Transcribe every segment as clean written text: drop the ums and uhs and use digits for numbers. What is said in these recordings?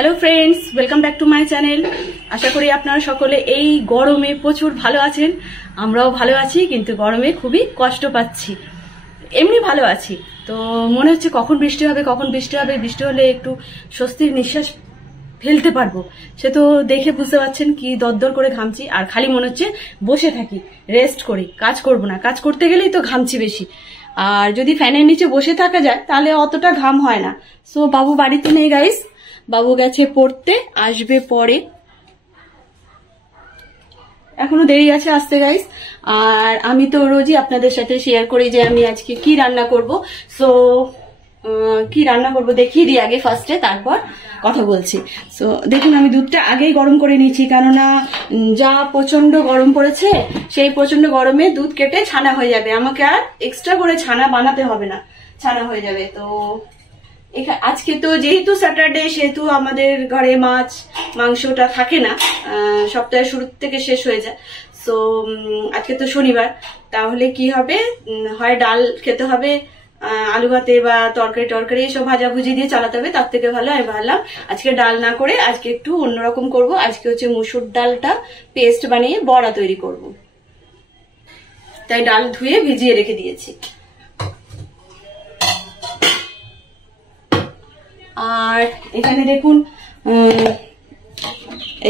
Hello friends, welcome back to my channel. आशा करी আপনারা সকলে এই গরমে প্রচুর ভালো আছেন। আমরাও ভালো আছি, কিন্তু গরমে খুবই কষ্ট পাচ্ছি। এমনি ভালো আছি, তো মনে হচ্ছে কখন বৃষ্টি হবে, কখন বৃষ্টি হবে। বৃষ্টি হলে একটু স্বস্তির নিঃশ্বাস ফেলতে পারবো। সে তো দেখে বুঝতে পারছেন কি দরদর করে ঘামছি, আর খালি মনে হচ্ছে বসে থাকি, রেস্ট করি, কাজ করব না। কাজ করতে গেলেই তো ঘামছি বেশি, আর যদি ফ্যানের নিচে বসে থাকা যায় তাহলে অতটা ঘাম হয় না। সো বাবু বাড়িতে নেই গাইস, বাবু গেছে পড়তে, আসবে পরে, এখনো দেরি আছে আসতে গাইস। আর আমি তো রোজই আপনাদের সাথে শেয়ার করি যে আমি আজকে কি রান্না করব। সো কি রান্না করব দেখিয়ে দিই আগে ফার্স্টে, তারপর কথা বলছি। সো দেখুন, আমি দুধটা আগেই গরম করে নিয়েছি, কেননা যা প্রচন্ড গরম পড়েছে, সেই প্রচন্ড গরমে দুধ কেটে ছানা হয়ে যাবে। আমাকে আর এক্সট্রা করে ছানা বানাতে হবে না, ছানা হয়ে যাবে। তো আজকে তো যেহেতু স্যাটারডে, সেহেতু আমাদের ঘরে মাছ মাংসটা থাকে না, সপ্তাহের শুরু থেকে শেষ হয়ে যায়। সো আজকে তো শনিবার, তাহলে কি হবে, হয় ডাল খেতে হবে, আলু ভাতে বা তরকারি এসব ভাজাভুজি দিয়ে চালাতে হবে। তার থেকে ভালো আমি ভাবলাম আজকে ডাল না করে আজকে একটু অন্যরকম করব। আজকে হচ্ছে মুসুর ডালটা পেস্ট বানিয়ে বড়া তৈরি করব, তাই ডাল ধুয়ে ভিজিয়ে রেখে দিয়েছি। আর এখানে দেখুন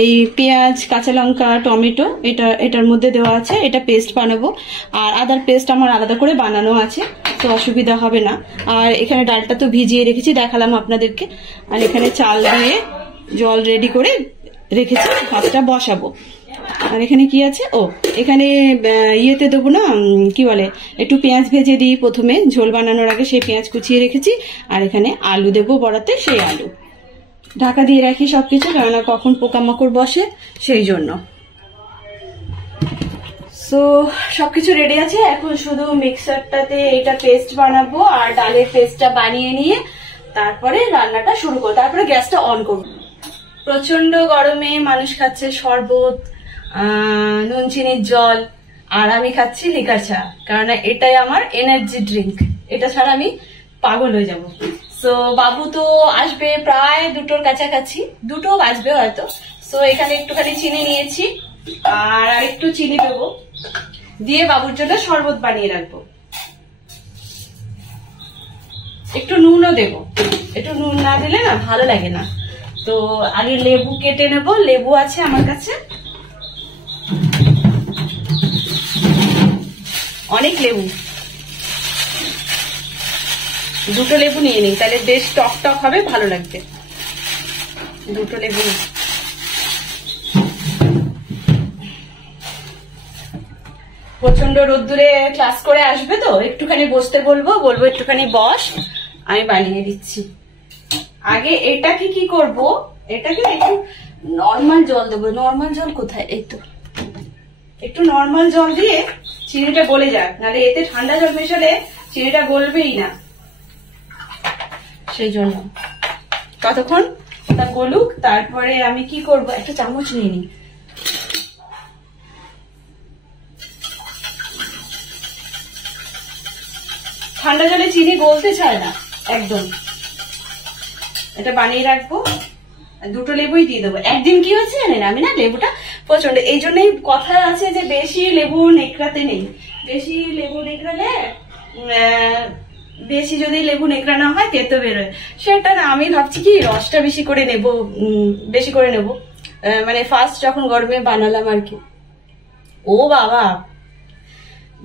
এই পেঁয়াজ, কাঁচা লঙ্কা, টমেটো এটার মধ্যে দেওয়া আছে, এটা পেস্ট বানাবো। আর আদার পেস্ট আমার আলাদা করে বানানো আছে, তো অসুবিধা হবে না। আর এখানে ডালটা তো ভিজিয়ে রেখেছি, দেখালাম আপনাদেরকে। আর এখানে চাল দিয়ে জল রেডি করে রেখেছি, ভাতটা বসাবো। আর এখানে কি আছে, এখানে ইয়েতে দেবো না, কি বলে, একটু পেঁয়াজ ভেজে দিই প্রথমে, ঝোল বানানোর আগে সেই পেঁয়াজ কুচিয়ে রেখেছি। আর এখানে আলু দেবো বড়াতে, সেই আলু ঢাকা দিয়ে রাখি সবকিছু, কেননা কখন পোকামাকড় বসে সেই জন্য। সো সবকিছু রেডি আছে, এখন শুধু মিক্সারটাতে এটা পেস্ট বানাবো। আর ডালের পেস্টটা বানিয়ে নিয়ে তারপরে রান্নাটা শুরু করবো, তারপরে গ্যাসটা অন করবো। প্রচন্ড গরমে মানুষ খাচ্ছে শরবত, নুন চিনির জল, আর আমি খাচ্ছি লিকার চা, কারণ এটাই আমার এনার্জি ড্রিঙ্ক। এটা ছাড়া আমি পাগল হয়ে যাবো। সো বাবু তো আসবে প্রায় 2টোর কাছাকাছি, 2টো বাজবে হয়তো। সো এখানে একটুখানি চিনি নিয়েছি, আর একটু চিনি দেবো, দিয়ে বাবুর জন্য শরবত বানিয়ে রাখবো। একটু নুনও দেবো, একটু নুন না দিলে না ভালো লাগে না। তো আগে লেবু কেটে নেব, লেবু আছে আমার কাছে অনেক লেবু, 2টো লেবু নিয়ে নিই, তাহলে বেশ টক টক হবে, ভালো লাগবে। 2টো লেবু প্রচন্ড রোদ্দুরে ক্লাস করে আসবে, তো একটুখানি বসতে বলবো একটুখানি বস, আমি বানিয়ে দিচ্ছি। আগে এটাকে কি করব, এটাকে একটু নর্মাল জল দেবো। নর্মাল জল কোথায়, এই তো একটু নর্মাল জল দিয়ে চিনিটা গলে যাক, নাহলে এতে ঠান্ডা জল মেশালে চিনিটা গলবেই না। সেই জন্য ততক্ষণ ওটা গলুক, তারপরে আমি কি করব, একটা চামচ নিয়ে নিই। ঠান্ডা জলে চিনি গলতে চায় না একদম। এটা বানিয়ে রাখবো, 2টো লেবুই দিয়ে দেবো। একদিন কি হয়েছে জানেন, আমি না লেবুটা প্রচন্ড, এই জন্যই কথা আছে যে বেশি লেবু নেকড়াতে নেই। বেশি লেবু নেকড়ালে, বেশি যদি লেবু নেকড়ানো হয় তেতো বেরোয়। সেটা না, আমি ভাবছি কি রসটা বেশি করে নেব, মানে ফার্স্ট যখন গরমে বানালাম আর কি। ও বাবা,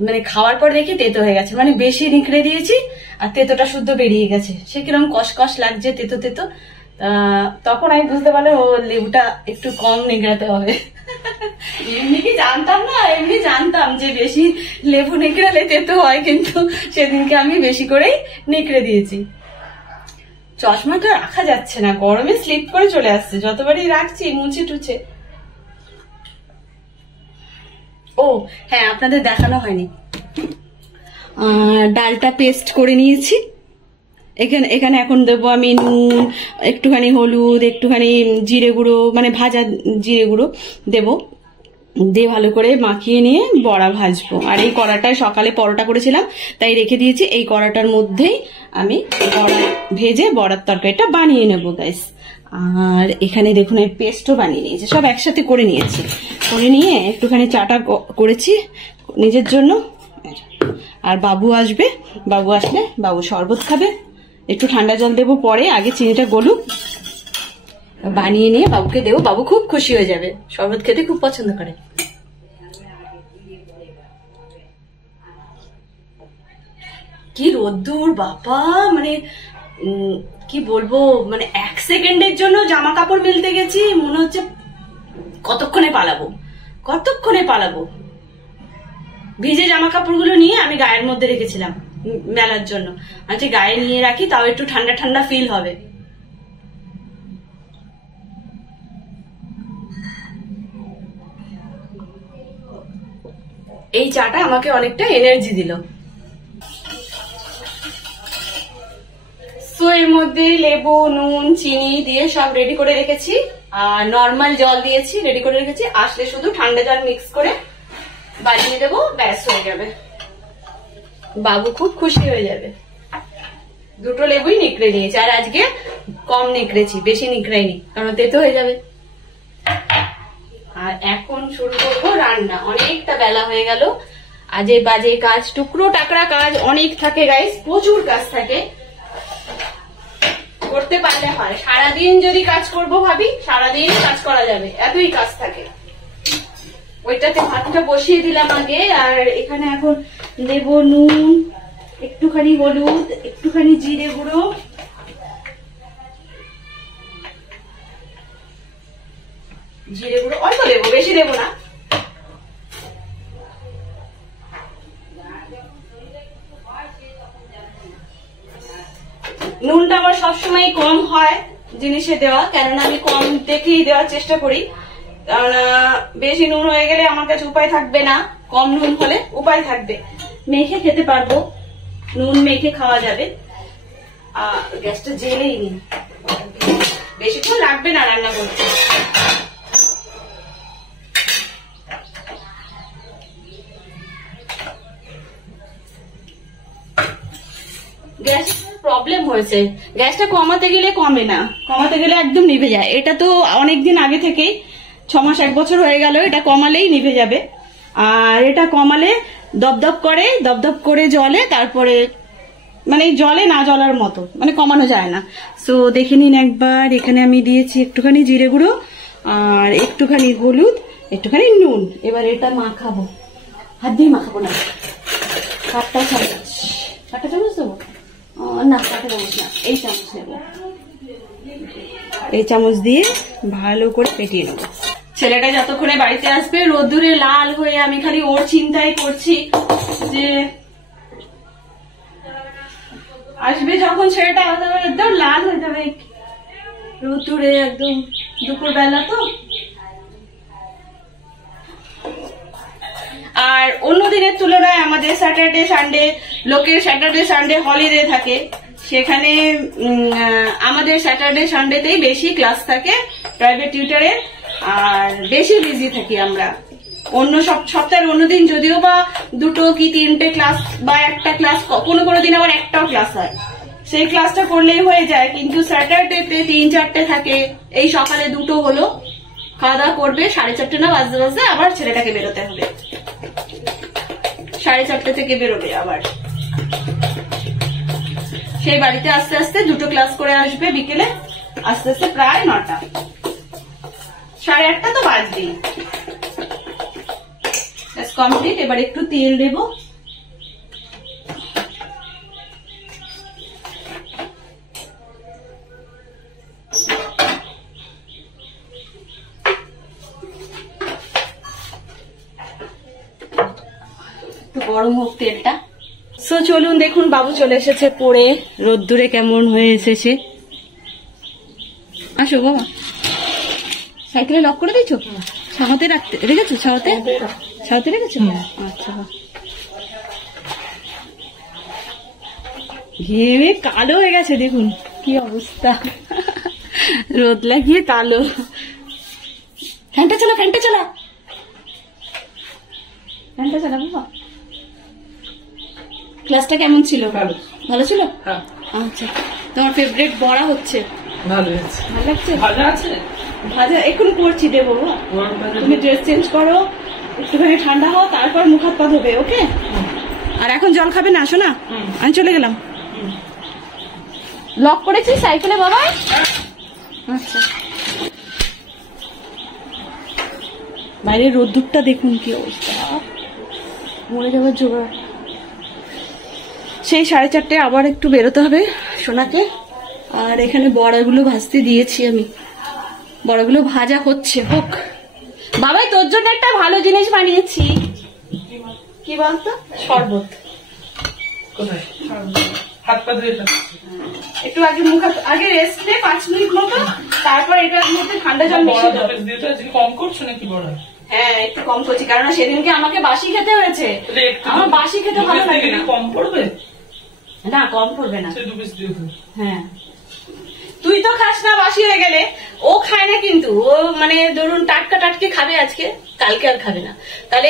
মানে খাওয়ার পর দেখি তেতো হয়ে গেছে, মানে বেশি নিকড়ে দিয়েছি আর তেতোটা শুদ্ধ বেরিয়ে গেছে। সে কিরকম কষকষ লাগছে, তেতো তেতো। তখন আমি বুঝতে পারলাম লেবুটা একটু কম নেকড়াতে হবে। এমনি জানতাম যে বেশি লেবু নেকড়ালে তেতো হয়, কিন্তু সেদিনকে আমি বেশি করেই নেকড়ে দিয়েছি। চশমাটা রাখা যাচ্ছে না, গরমে স্লিপ করে চলে আসছে, যতবারই রাখছি মুছে টুছে। হ্যাঁ, আপনাদের দেখানো হয়নি, ডালটা পেস্ট করে নিয়েছি। এখানে এখন দেবো আমি নুন, একটুখানি হলুদ, একটুখানি জিরে গুঁড়ো, মানে ভাজা জিরে গুঁড়ো দেবো, দিয়ে ভালো করে মাখিয়ে নিয়ে বড়া ভাজবো। আর এই কড়াটায় সকালে পরোটা করেছিলাম, তাই রেখে দিয়েছি। এই কড়াটার মধ্যেই আমি বড়া ভেজে বড়ার তরকারিটা বানিয়ে নেবো গাইস। আর এখানে দেখুন এই পেস্টও বানিয়ে নিয়েছি, সব একসাথে করে নিয়েছি। করে নিয়ে একটুখানি চাটা করেছি নিজের জন্য। আর বাবু আসবে, বাবু আসলে বাবু শরবত খাবে, একটু ঠান্ডা জল দেবো পরে, আগে চিনিটা গলুক, বানিয়ে নিয়ে বাবুকে দেবো। বাবু খুব খুশি হয়ে যাবে, শরবত খেতে খুব পছন্দ করে। কি রোদ্দুর বাবা, মানে কি বলবো, মানে 1 সেকেন্ডের জন্য জামা কাপড় মেলতে গেছি, মনে হচ্ছে কতক্ষণে পালাবো। ভিজে জামা কাপড়গুলো নিয়ে আমি গায়ের মধ্যে রেখেছিলাম মেলার জন্য, আচ্ছা গায়ে নিয়ে রাখি, তাও একটু ঠান্ডা ঠান্ডা ফিল হবে। এই চাটা আমাকে অনেকটা এনার্জি দিল। সো এর মধ্যে লেবু, নুন, চিনি দিয়ে সব রেডি করে রেখেছি, আর নর্মাল জল দিয়েছি, রেডি করে রেখেছি। আসলে শুধু ঠান্ডা জল মিক্স করে বানিয়ে দেবো, ব্যাস হয়ে যাবে। বাবু খুব খুশি হয়ে যাবে। 2টো লেবুই নিকড়ে নিয়েছি, আর আজকে কম নিকড়েছি, বেশি নিকড়াইনি, কারণ তেতো হয়ে যাবে। আর এখন শুরু করবো রান্না। অনেকটা বেলা হয়ে গেল, আজে বাজে কাজ, টুকরো টাকরা কাজ অনেক থাকে গাইস, প্রচুর কাজ থাকে, করতে পারলে হয়। সারাদিন যদি কাজ করবো ভাবি, সারাদিন কাজ করা যাবে, এতই কাজ থাকে। ওইটাতে ভাতটা বসিয়ে দিলাম আগে, আর এখানে এখন দেব নুন, একটুখানি হলুদ, একটুখানি জিরে গুঁড়ো, অল্প দেবো, বেশি দেবো না। নুনটা আমার সবসময় কম হয় জিনিসে দেওয়া, কেননা আমি কম দেখেই দেওয়ার চেষ্টা করি, কারণ বেশি নুন হয়ে গেলে আমার কাছে উপায় থাকবে না, কম নুন হলে উপায় থাকবে, মেখে খেতে পারবো, নুন মেখে খাওয়া যাবে। গ্যাসটা জেলেই নি, বেশিক্ষণ লাগবে না রান্না করতে। গ্যাস প্রবলেম হয়েছে, গ্যাসটা কমাতে গেলে কমে না, কমাতে গেলে একদম নিভে যায়। এটা তো অনেকদিন আগে থেকেই, 6 মাস 1 বছর হয়ে গেল, এটা কমালেই নিভে যাবে। আর এটা কমালে দপদপ করে জ্বলে, তারপরে মানে জলে না জ্বলার মতো, মানে কমানো যায় না। সো দেখে নিন একবার, এখানে আমি দিয়েছি একটুখানি জিরে গুঁড়ো, আর একটুখানি হলুদ, একটুখানি নুন। এবার এটা মাখাবো, হাত দিয়ে মাখাবো না, কাঁটা চামচ দেবো না, কাঁটা চামচ না, এই চামচ নেব, এই চামচ দিয়ে ভালো করে ফেটিয়ে নেব। ছেলেটা যতক্ষণে বাড়িতে আসবে, রোদ্দুরে লাল হয়ে আমি খালি ওর চিন্তাই করছি যে আসবে যখন, ছেলেটা একদম লাল হয়ে যাবে রোদ্দুরে, একদম দুপুর বেলা তো। আর অন্য দিনের তুলনায় আমাদের স্যাটারডে সানডে, লোকের স্যাটারডে সানডে হলিডে থাকে, সেখানে আমাদের স্যাটারডে সানডেতেই বেশি ক্লাস থাকে প্রাইভেট টিউটরের, আর বেশি বিজি থাকি আমরা। অন্য সপ্তাহের অন্যদিন যদিও বা 2টো কি 3টে ক্লাস বা একটা ক্লাস, কোনো দিন আবার একটাও ক্লাস হয়, সেই ক্লাসটা করলেই হয়ে যায়, কিন্তু স্যাটারডেতে 3-4টে থাকে। এই সকালে 2টো হলো, খাওয়া দাওয়া করবে, 4:30 না বাজতে আবার ছেলেটাকে বেরোতে হবে, 4:30 থেকে বেরোবে আবার। সেই বাড়িতে আস্তে আস্তে 2টো ক্লাস করে আসবে বিকেলে, আস্তে আস্তে প্রায় 9টা, 8:30 তো বাজবেই। কমপ্লিট। এবার একটু তেল দেব, গরম হোক তেলটা। সো চলুন দেখুন, বাবু চলে এসেছে পড়ে, রোদ্দুরে কেমন হয়ে এসেছে। আসো বাবা, সাইকেলে লক করে দিয়েছো, ছাওয়াতে রেখেছো, ছাওয়াতে রেখেছো, আচ্ছা। ঘেমে কালো হয়ে গেছে, দেখুন কি অবস্থা, রোদ লাগিয়ে কালো। ফ্যানটা চালা বাবা। ক্লাসটা কেমন ছিল? ভালো ছিল। আচ্ছা, তোমার ফেভারিট বড়া হচ্ছে, ভালো লাগছে? ভাজা এখন করছি দেবো। তুমি ড্রেস চেঞ্জ করো, একটুখানি ঠান্ডা হও, তারপর মুখ হাত পা ধোবে। ওকে? আর এখন জল খাবে না? আসো না, আমি চলে গেলাম। লক করেছি সাইকেলে বাবা? আচ্ছা। বাইরের রোদ্দুরটা দেখুন কি অবস্থা, মরে যাবার জোগাড়। সেই 4:30 আবার একটু বেরোতে হবে সোনাকে। আর এখানে বড়াগুলো ভাজতে দিয়েছি আমি, বড়াগুলো ভাজা হচ্ছে, হোক। বাবাই তোর জন্য একটা ভালো জিনিস বানিয়েছি। কি বলতো? শরবত। একটু আগে মুখ আগে রেস্ট নে 5 মিনিট মতো, তারপর এটার মধ্যে ঠান্ডা জল মিশিয়ে দাও। কম করছো নাকি বড়? হ্যাঁ একটু কম করছি, কারণ সেদিনকে আমাকে বাসি খেতে হয়েছে। আমার বাসি খেতে ভালো লাগে না। কম পড়বে না? কম পড়বে না। হ্যাঁ তুই তো খাস না বাসি হয়ে গেলে, ও খায় না কিন্তু। ও মানে ধরুন টাটকা টাটকে খাবে আজকে, কালকে আর খাবে না। তাহলে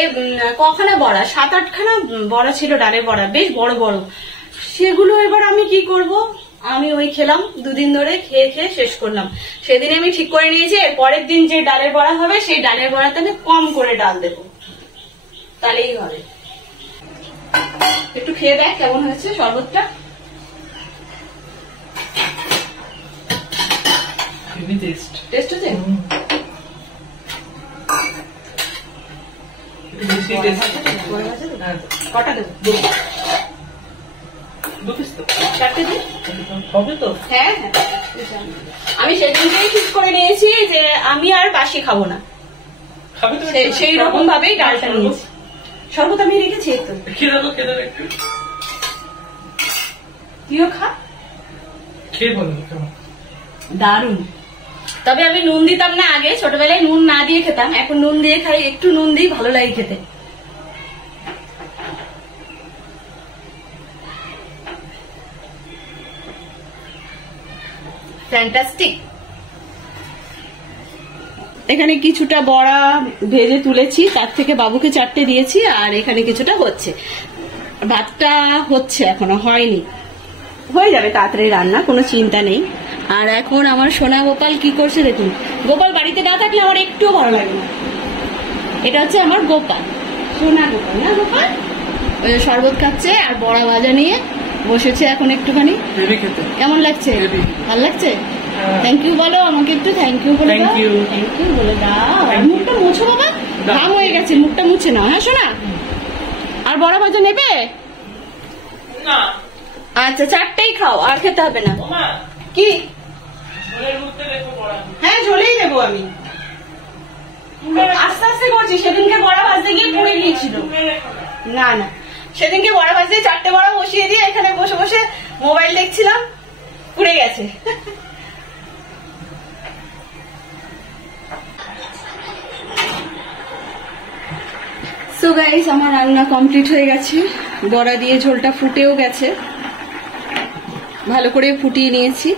কখানা বড়া, 7-8 খানা বড়া ছিল, ডালের বড়া, বেশ বড় বড়। সেগুলো এবার আমি কি করব, আমি ওই খেলাম 2 দিন ধরে, খেয়ে খেয়ে শেষ করলাম। সেদিন আমি ঠিক করে নিয়েছি পরের দিন যে ডালের বড়া হবে সেই ডালের বড়াতে আমি কম করে ডাল দেবো, তাহলেই হবে। একটু খেয়ে দেখ কেমন হয়েছে শরবতটা। টেস্ট হচ্ছে? কটা দেবো? 4টে দিই হবে তো? হ্যাঁ হ্যাঁ, আমি সেদিনকেই ঠিক করে নিয়েছি যে আমি আর বাসি খাবো না, সেই রকম ভাবেই ডালটা নিয়েছি। শরবত আমি রেখেছি একটু, তুইও খা, খেয়ে বল দারুন। তবে আমি নুন দিতাম না আগে, ছোটবেলায় নুন না দিয়ে খেতাম, এখন নুন দিয়ে খাই। একটু নুন দিই, ভালো লাগে খেতে। ফ্যান্টাস্টিক। এখানে কিছুটা বড়া ভেজে তুলেছি, তার থেকে বাবুকে 4টে দিয়েছি, আর এখানে কিছুটা হচ্ছে। ভাতটা হচ্ছে, এখনো হয়নি, হয়ে যাবে তাড়াতাড়ি রান্না, কোনো চিন্তা নেই। আর এখন আমার সোনা গোপাল কি করছে দেখুন। গোপাল বাড়িতে না থাকলে আমার একটুও ভালো লাগে না। এটা হচ্ছে আমার গোপাল, সোনা গোপাল না গোপাল। ওই শরবত খাচ্ছে আর বড়া ভাজা নিয়ে বসেছে এখন একটুখানি। কেমন লাগছে? ভালো লাগছে? থ্যাংক ইউ বলো আমাকে, একটু থ্যাংক ইউ বলে দাও। থ্যাংক ইউ বলে দাও। মুখটা মুছো বাবা, ঘাম হয়ে গেছে, মুখটা মুছে নাও। হ্যাঁ সোনা, আর বড়া ভাজা নেবে না? আচ্ছা 4টেই খাও, আর খেতে হবে না। কি? হ্যাঁ ঝোলেই দেবো আমি, আস্তে আস্তে করছি। সেদিনকে বড়া ভাজতে গিয়ে পুড়ে গিয়েছিল। না না, সেদিনকে বড়া ভাজতে 4টে বড়া বসিয়ে দিয়ে এখানে বসে বসে মোবাইল দেখছিলাম, পুড়ে গেছে। সো গাইস, আমার রান্না কমপ্লিট হয়ে গেছে। বড়া দিয়ে ঝোলটা ফুটেও গেছে, ভালো করে ফুটিয়ে নিয়েছি।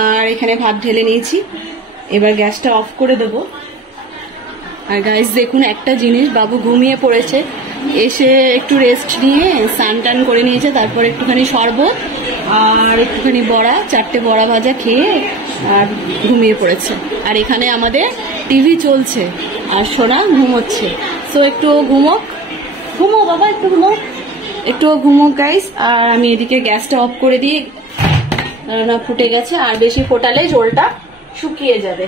আর এখানে ভাত ঢেলে নিয়েছি, এবার গ্যাসটা অফ করে দেবো। আর গাইস দেখুন একটা জিনিস, বাবু ঘুমিয়ে পড়েছে, এসে একটু রেস্ট নিয়ে স্নান টান করে নিয়েছে, তারপর একটুখানি শরবত আর একটুখানি বড়া, 4টে বড়া ভাজা খেয়ে আর ঘুমিয়ে পড়েছে। আর এখানে আমাদের টিভি চলছে আর সোনা ঘুমোচ্ছে। তো একটু ঘুমো বাবা, একটু ঘুমো গাইস। আর আমি এদিকে গ্যাসটা অফ করে দিই, রান্না ফুটে গেছে। আর বেশি ফোটালে ঝোলটা শুকিয়ে যাবে।